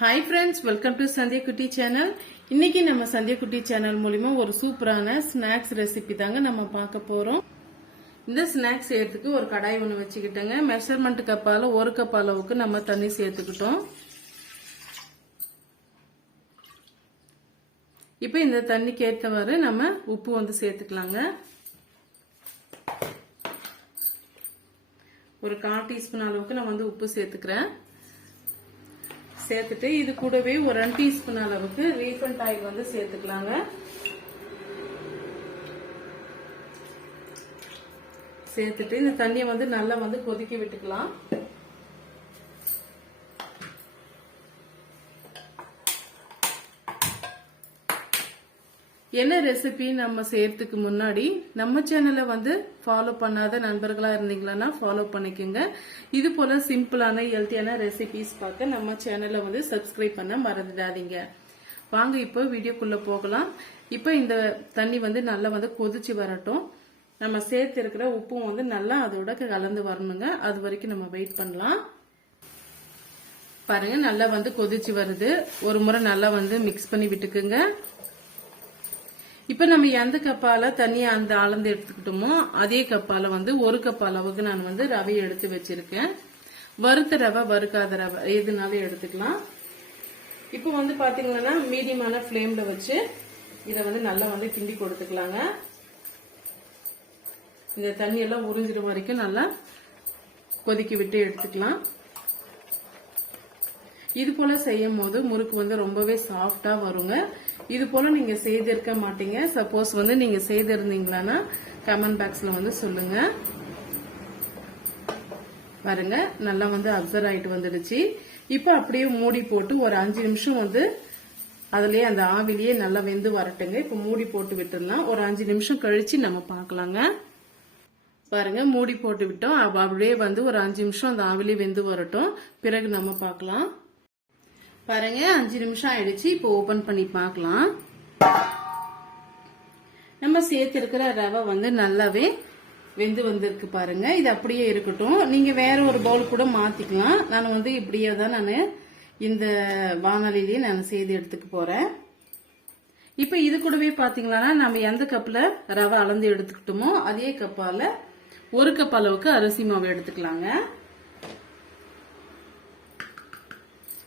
Hi friends welcome to Sandhya Kutti channel இன்னைக்கு நம்ம சந்தியா குட்டி சேனல் மூலிமா ஒரு சூப்பரான ஸ்நாக்ஸ் ரெசிபி தாங்க நம்ம பார்க்க போறோம். இந்த ஸ்நாக்ஸ் செய்யறதுக்கு ஒரு கடாய் ஒன்று வச்சுக்கிட்டேங்க. மெஷர்மெண்ட் கப்பால ஒரு கப் அளவுக்கு நம்ம தண்ணி சேர்த்துக்கிட்டோம். இப்போ இந்த தண்ணிக்கு ஏற்றவாறு நம்ம உப்பு வந்து சேர்த்துக்கலாங்க. ஒரு கால் டீஸ்பூன் அளவுக்கு நான் வந்து உப்பு சேர்த்துக்கிறேன். சேர்த்துட்டு இது கூடவே ஒரு ரெண்டு டீஸ்பூன் அளவுக்கு ரீஃபண்ட் ஆயில் வந்து சேர்த்துக்கலாங்க. சேர்த்துட்டு இந்த தண்ணியை வந்து நல்லா வந்து கொதிக்க விட்டுக்கலாம். என்ன ரெசிபி நம்ம செய்யறதுக்கு முன்னாடி நம்ம சேனலை வந்து ஃபாலோ பண்ணாத நண்பர்களா இருந்தீங்களான்னா ஃபாலோ பண்ணிக்கோங்க. இது போல சிம்பிளான ஹெல்த்தியான ரெசிபிஸ் பார்க்க நம்ம சேனலை வந்து சப்ஸ்கிரைப் பண்ண மறந்துடாதீங்க. வாங்க இப்போ வீடியோக்குள்ள போகலாம். இப்போ இந்த தண்ணி வந்து நல்லா வந்து கொதிச்சு வரட்டும். நம்ம சேர்த்து இருக்கிற உப்பும் வந்து நல்லா அதோட கலந்து வரணுங்க. அது வரைக்கும் நம்ம வெயிட் பண்ணலாம். பாருங்க நல்லா வந்து கொதிச்சு வருது. ஒரு முறை நல்லா வந்து மிக்ஸ் பண்ணி விட்டுக்குங்க. இப்ப நம்ம எந்த கப்பால தண்ணியை அந்த அளந்து எடுத்துக்கிட்டோமோ அதே கப்பால வந்து ஒரு கப் அளவுக்கு நான் வந்து ரவை எடுத்து வச்சிருக்கேன். வறுத்த ரவை வறுக்காத ரவை எதுனாலும் எடுத்துக்கலாம். இப்போ வந்து பாத்தீங்கன்னா மீடியமான ஃப்ளேமில் வச்சு இதை வந்து நல்லா வந்து கிண்டி கொடுத்துக்கலாங்க. இந்த தண்ணியெல்லாம் உறிஞ்சிடும் வரைக்கும் நல்லா கொதிக்க விட்டு எடுத்துக்கலாம். இது போல செய்யும் போது முறுக்கு வந்து ரொம்பவே சாஃப்டா வருங்க. இது போல நீங்க செய்திருக்க மாட்டீங்க. சப்போஸ் வந்து நீங்க செய்திருந்தீங்களான்னா கமெண்ட் பாக்ஸ்ல வந்து சொல்லுங்க. பாருங்க நல்லா வந்து அப்சர்வ் ஆயிட்டு வந்துடுச்சு. இப்போ அப்படியே மூடி போட்டு ஒரு அஞ்சு நிமிஷம் வந்து அதுலயே அந்த ஆவிலேயே நல்லா வெந்து வரட்டுங்க. இப்போ மூடி போட்டு விட்டுடலாம். ஒரு அஞ்சு நிமிஷம் கழிச்சு நம்ம பார்க்கலாங்க. பாருங்க மூடி போட்டு விட்டோம். அப்படியே வந்து ஒரு அஞ்சு நிமிஷம் அந்த ஆவிலே வெந்து வரட்டும். பிறகு நம்ம பார்க்கலாம். பாருங்க அஞ்சு நிமிஷம் ஆயிடுச்சு. இப்போ ஓபன் பண்ணி பார்க்கலாம். நம்ம சேர்த்திருக்கிற ரவை வந்து நல்லாவே வெந்து வந்திருக்கு பாருங்க. இது அப்படியே இருக்கட்டும். நீங்க வேற ஒரு பவுல் கூட மாத்திக்கலாம். நான் வந்து இப்படியே தான் நான் இந்த வானொலியிலேயே நான் செய்து எடுத்துக்க போறேன். இப்ப இது கூடவே பாத்தீங்களா நம்ம எந்த கப்ல ரவை அளந்து எடுத்துக்கிட்டோமோ அதே கப்பால ஒரு கப் அளவுக்கு அரிசி மாவு எடுத்துக்கலாங்க.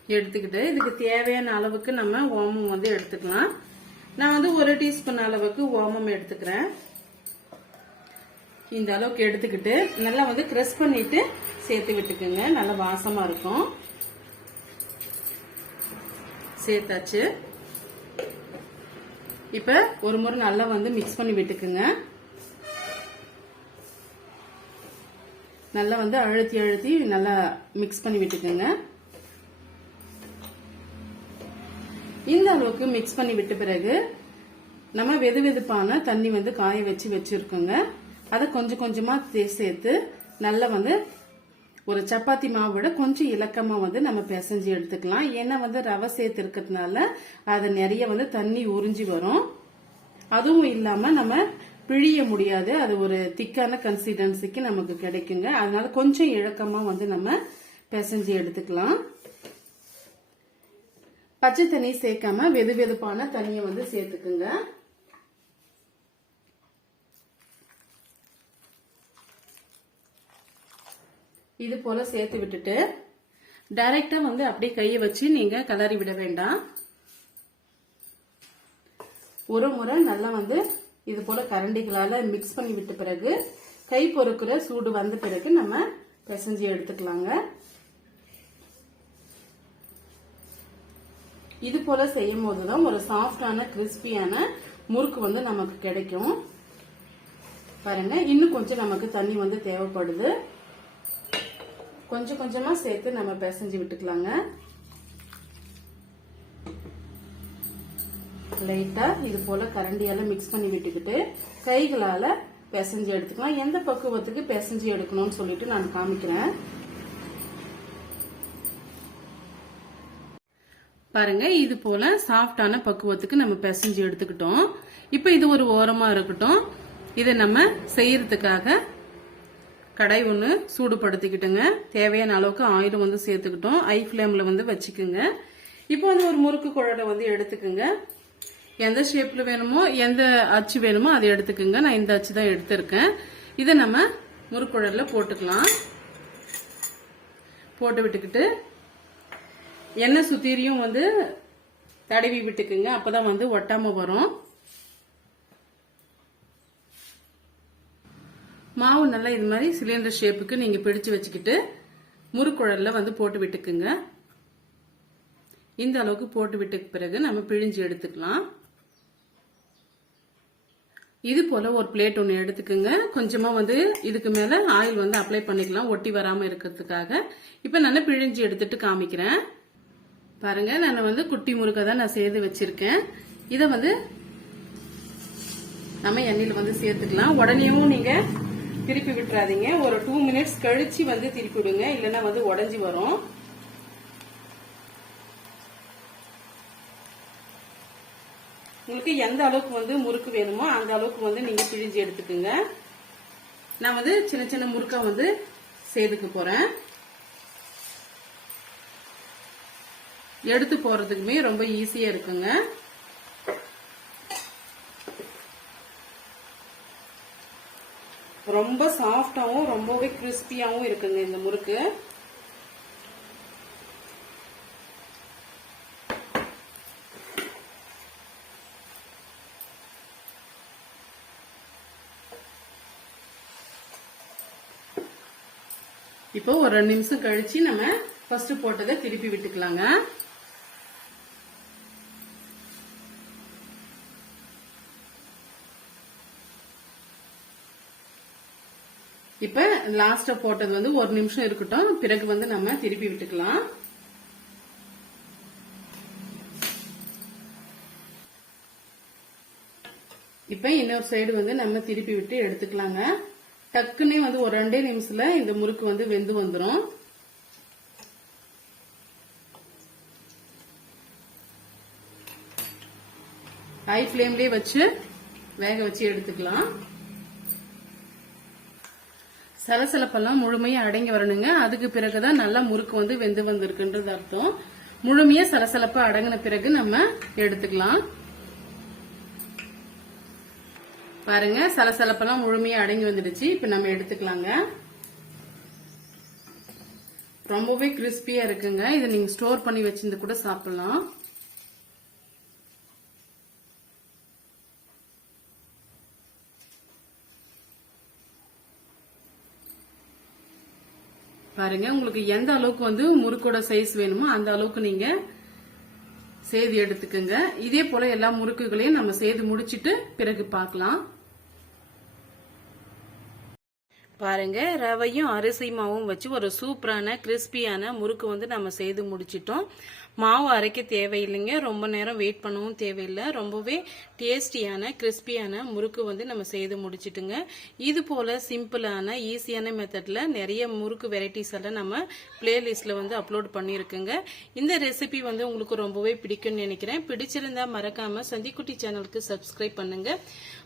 எடுத்துக்கிட்டு இதுக்கு தேவையான அளவுக்கு நம்ம ஓமம் வந்து எடுத்துக்கலாம். நான் வந்து ஒரு டீஸ்பூன் அளவுக்கு ஓமம் எடுத்துக்கிறேன். இந்த அளவுக்கு எடுத்துக்கிட்டு நல்லா வந்து க்ரெஸ் பண்ணிட்டு சேர்த்து விட்டுக்குங்க. நல்லா வாசமா இருக்கும். சேர்த்தாச்சு. இப்ப ஒரு முறை நல்லா வந்து மிக்ஸ் பண்ணி விட்டுக்குங்க. நல்லா வந்து அழுத்தி அழுத்தி நல்லா மிக்ஸ் பண்ணி விட்டுக்குங்க. இந்த அளவுக்கு மிக்ஸ் பண்ணி விட்ட பிறகு நம்ம வெது வெதுப்பான தண்ணி வந்து காய வச்சு வச்சிருக்கோங்க. அதை கொஞ்சம் கொஞ்சமா சேர்த்து நல்லா வந்து ஒரு சப்பாத்தி மாவோட கொஞ்சம் இலக்கமா வந்து நம்ம பிசைஞ்சு எடுத்துக்கலாம். ஏன்னா வந்து ரவை சேர்த்து இருக்கிறதுனால அது நிறைய வந்து தண்ணி உறிஞ்சி வரும். அதுவும் இல்லாம நம்ம பிழிய முடியாது. அது ஒரு திக்கான கன்சிஸ்டன்சிக்கு நமக்கு கிடைக்குங்க. அதனால கொஞ்சம் இழக்கமா வந்து நம்ம பிசைஞ்சு எடுத்துக்கலாம். பச்சை தண்ணி சேர்க்காம வெது வெதுப்பான தண்ணியை வந்து சேர்த்துக்குங்க. இது போல சேர்த்து விட்டுட்டு டைரக்டா வந்து அப்படியே கையை வச்சு நீங்க கலரி விட வேண்டாம். ஒரு முறை நல்லா வந்து இது போல கரண்டிகளால மிக்ஸ் பண்ணி விட்ட பிறகு கை பொறுக்கிற சூடு வந்த பிறகு நம்ம பிசைஞ்சு எடுத்துக்கலாங்க. இது போல செய்யும் போதுதான் ஒரு சாஃப்டான கிறிஸ்பியான முறுக்கு வந்து நமக்கு கிடைக்கும். பாருங்க இன்னும் கொஞ்சம் நமக்கு தண்ணி வந்து தேவைப்படுது. கொஞ்சம் கொஞ்சமா சேர்த்து நம்ம பிசைஞ்சு விட்டுக்கலாங்க. லைட்டா இது போல கரண்டியால மிக்ஸ் பண்ணி விட்டுக்கிட்டு கைகளால பிசைஞ்சு எடுத்துக்கலாம். எந்த பக்குவத்துக்கு பிசைஞ்சு எடுக்கணும்னு சொல்லிட்டு நான் காமிக்கிறேன். பாருங்க இது போல சாஃப்டான பக்குவத்துக்கு நம்ம பிசைஞ்சு எடுத்துக்கிட்டோம். இப்போ இது ஒரு ஓரமா இருக்கட்டும். இதை நம்ம செய்யறதுக்காக கடாய் ஒன்று சூடுபடுத்திக்கிட்டுங்க. தேவையான அளவுக்கு ஆயிலும் வந்து சேர்த்துக்கிட்டோம். ஐ ஃப்ளேமில் வந்து வச்சுக்குங்க. இப்போ வந்து ஒரு முறுக்கு குழலை வந்து எடுத்துக்கோங்க. எந்த ஷேப்ல வேணுமோ எந்த அச்சு வேணுமோ அதை எடுத்துக்கோங்க. நான் இந்த அச்சு தான் எடுத்திருக்கேன். இதை நம்ம முறுக்குழல்ல போட்டுக்கலாம். போட்டு விட்டுக்கிட்டு எண்ணெய் சுத்திரியும் வந்து தடவி விட்டுக்குங்க. அப்பதான் வந்து ஒட்டாம வரும். மாவு நல்லா இது மாதிரி சிலிண்டர் ஷேப்புக்கு நீங்க பிடிச்சு வச்சுக்கிட்டு முறுக்குழல்ல வந்து போட்டு விட்டுக்குங்க. இந்த அளவுக்கு போட்டு விட்டுக்கு பிறகு நம்ம பிழிஞ்சு எடுத்துக்கலாம். இது போல ஒரு பிளேட் ஒன்று எடுத்துக்கோங்க. கொஞ்சமா வந்து இதுக்கு மேல ஆயில் வந்து அப்ளை பண்ணிக்கலாம். ஒட்டி வராம இருக்கிறதுக்காக. இப்ப நான் பிழிஞ்சு எடுத்துட்டு காமிக்கிறேன். பாருங்க நான் வந்து குட்டி முறுக்கை தான் நான் சேர்த்து வச்சிருக்கேன். இதை வந்து நம்ம எண்ணெயில வந்து சேர்த்துக்கலாம். உடனேவும் நீங்க திருப்பி விட்டுறாதீங்க. ஒரு டூ மினிட்ஸ் கழிச்சு வந்து திருப்பி விடுங்க. இல்லைன்னா வந்து உடஞ்சி வரும். உங்களுக்கு எந்த அளவுக்கு வந்து முறுக்கு வேணுமோ அந்த அளவுக்கு வந்து நீங்க பிழிஞ்சு எடுத்துக்கோங்க. நான் வந்து சின்ன சின்ன முறுக்கா வந்து செய்துக்க போறேன். எடுத்து போறதுக்குமே ரொம்ப ஈஸியா இருக்குங்க. ரொம்ப சாஃப்டாவும் ரொம்பவே கிறிஸ்பியாவும் இருக்குங்க இந்த முறுக்கு. இப்போ ஒரு ரெண்டு நிமிஷம் கழிச்சு நம்ம ஃபர்ஸ்ட் போட்டதை திருப்பி விட்டுக்கலாங்க. இப்ப லாஸ்டா போட்டது வந்து ஒரு நிமிஷம் இருக்கட்டும். பிறகு வந்து நம்ம திருப்பி விட்டுக்கலாம். இப்ப இன்னொரு சைடு வந்து நம்ம திருப்பி விட்டு எடுத்துக்கலாங்க. டக்குன்னே வந்து ஒரு ரெண்டே நிமிஷத்துல இந்த முறுக்கு வந்து வெந்து வந்துடும் ஹை ஃப்ளேம்லயே வச்சு வேக வச்சு எடுத்துக்கலாம். சலசலப்பெல்லாம் முழுமையா அடங்கி வரணுங்க. அதுக்கு பிறகுதான் நல்லா முறுக்கு வந்து வெந்து வந்திருக்குன்றது அர்த்தம். முழுமையா சலசலப்பு அடங்கின பிறகு நம்ம எடுத்துக்கலாம். பாருங்க சலசலப்பெல்லாம் முழுமையா அடங்கி வந்துடுச்சு. இப்ப நம்ம எடுத்துக்கலாங்க. ரொம்பவே கிறிஸ்பியா இருக்குங்க. இதை நீங்க ஸ்டோர் பண்ணி வச்சிருந்து கூட சாப்பிடலாம். பாருங்க உங்களுக்கு எந்த அளவுக்கு வந்து முறுக்கோட சைஸ் வேணுமோ அந்த அளவுக்கு நீங்க செய்து எடுத்துக்கோங்க. இதே போல எல்லா முறுக்குகளையும் நம்ம செய்து முடிச்சிட்டு பிறகு பார்க்கலாம். பாருங்க ரவையும் அரிசி மாவும் வச்சு ஒரு சூப்பரான கிறிஸ்பியான முறுக்கு வந்து நம்ம செய்து முடிச்சிட்டோம். மாவு அரைக்க தேவையில்லைங்க. ரொம்ப நேரம் வெயிட் பண்ணவும் தேவையில்லை. ரொம்பவே டேஸ்டியான கிறிஸ்பியான முறுக்கு வந்து நம்ம செய்து முடிச்சிட்டுங்க. இது போல சிம்பிளான ஈஸியான மெத்தட்ல நிறைய முறுக்கு வெரைட்டிஸ் எல்லாம் நம்ம பிளேலிஸ்ட்ல வந்து அப்லோட் பண்ணியிருக்குங்க. இந்த ரெசிபி வந்து உங்களுக்கு ரொம்பவே பிடிக்கும்னு நினைக்கிறேன். பிடிச்சிருந்தா மறக்காம சந்திக்குட்டி சேனலுக்கு சப்ஸ்கிரைப் பண்ணுங்க.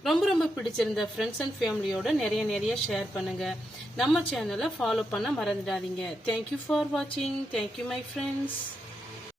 ரொம்ப ரொம்ப பிடிச்சிருந்த ஃப்ரெண்ட்ஸ் அண்ட் ஃபேமிலியோட நிறைய நிறைய ஷேர் பண்ணுங்க. நம்ம சேனலை ஃபாலோ பண்ண மறந்துடாதீங்க. தேங்க்யூ ஃபார் வாட்சிங் தேங்க்யூ மை ஃப்ரெண்ட்ஸ்